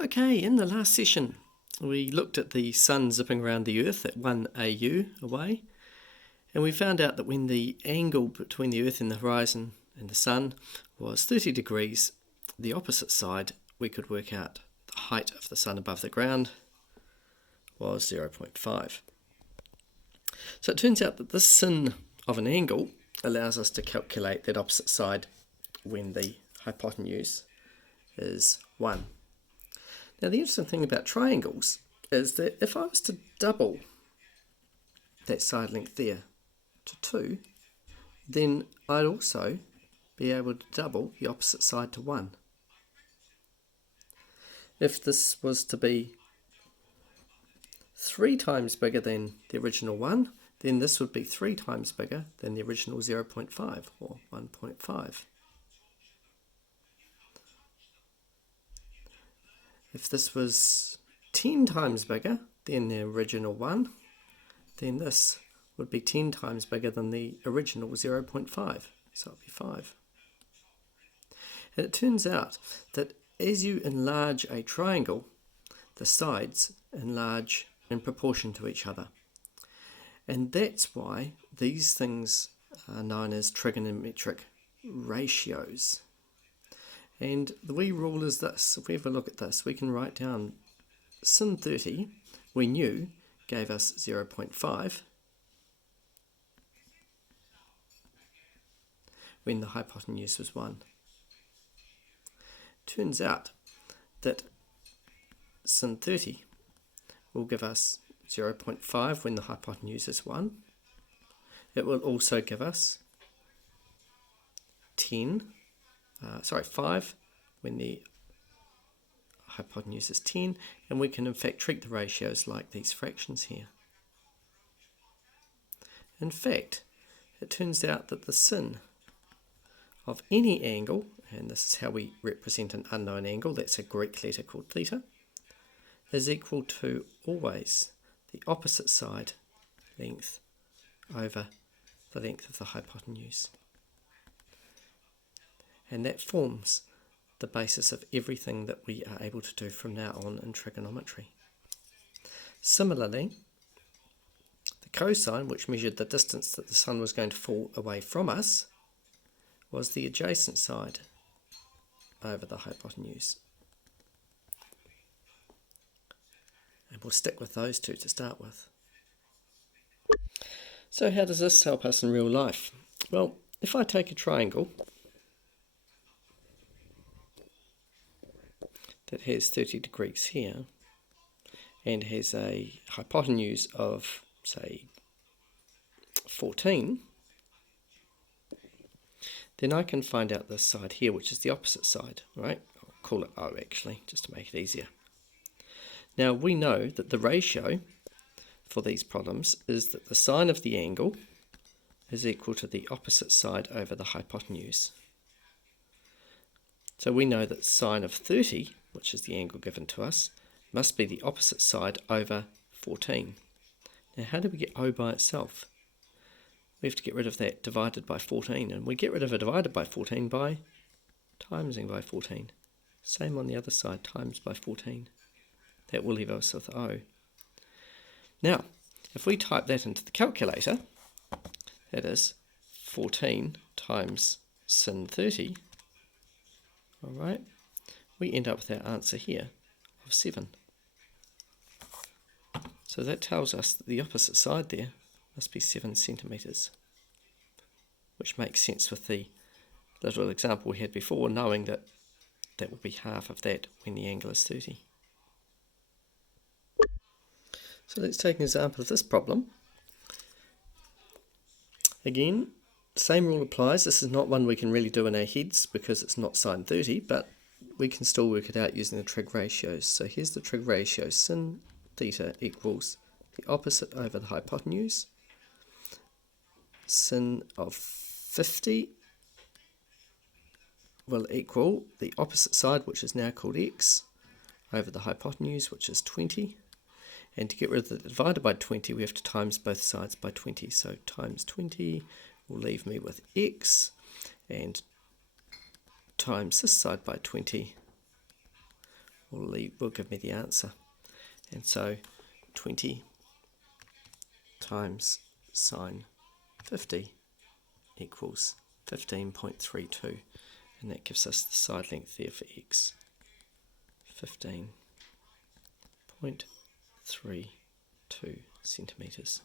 Okay, in the last session we looked at the sun zipping around the Earth at 1 AU away, and we found out that when the angle between the Earth and the horizon and the sun was 30 degrees, the opposite side we could work out the height of the sun above the ground was 0.5. So it turns out that this sin of an angle allows us to calculate that opposite side when the hypotenuse is 1. Now the interesting thing about triangles is that if I was to double that side length there to 2, then I'd also be able to double the opposite side to 1. If this was to be 3 times bigger than the original 1, then this would be 3 times bigger than the original 0.5 or 1.5. If this was 10 times bigger than the original 1, then this would be 10 times bigger than the original 0.5, so it would be 5. And it turns out that as you enlarge a triangle, the sides enlarge in proportion to each other. And that's why these things are known as trigonometric ratios. And the wee rule is this: if we have a look at this, we can write down sin 30, we knew, gave us 0.5 when the hypotenuse was 1. Turns out that sin 30 will give us 0.5 when the hypotenuse is 1. It will also give us 5 when the hypotenuse is 10, and we can in fact treat the ratios like these fractions here. In fact, it turns out that the sin of any angle, and this is how we represent an unknown angle, that's a Greek letter called theta, is equal to always the opposite side length over the length of the hypotenuse. And that forms the basis of everything that we are able to do from now on in trigonometry. Similarly, the cosine, which measured the distance that the sun was going to fall away from us, was the adjacent side over the hypotenuse. And we'll stick with those two to start with. So how does this help us in real life? Well, if I take a triangle that has 30 degrees here and has a hypotenuse of, say, 14, then I can find out this side here, which is the opposite side, right? I'll call it O actually, just to make it easier. Now we know that the ratio for these problems is that the sine of the angle is equal to the opposite side over the hypotenuse. So we know that sine of 30, which is the angle given to us, must be the opposite side over 14. Now how do we get O by itself? We have to get rid of that divided by 14, and we get rid of a divided by 14 by timesing by 14. Same on the other side, times by 14. That will leave us with O. Now, if we type that into the calculator, that is 14 times sin 30, alright, we end up with our answer here of 7. So that tells us that the opposite side there must be 7 centimetres, which makes sense with the little example we had before, knowing that that will be half of that when the angle is 30. So let's take an example of this problem. Again, same rule applies. This is not one we can really do in our heads because it's not sine 30, but we can still work it out using the trig ratios. So here's the trig ratio. Sin theta equals the opposite over the hypotenuse. Sin of 50 will equal the opposite side, which is now called x, over the hypotenuse, which is 20. And to get rid of the divided by 20, we have to times both sides by 20. So times 20 will leave me with x, and times this side by 20 will give me the answer. And so 20 times sine 50 equals 15.32, and that gives us the side length there for x, 15.32 centimetres.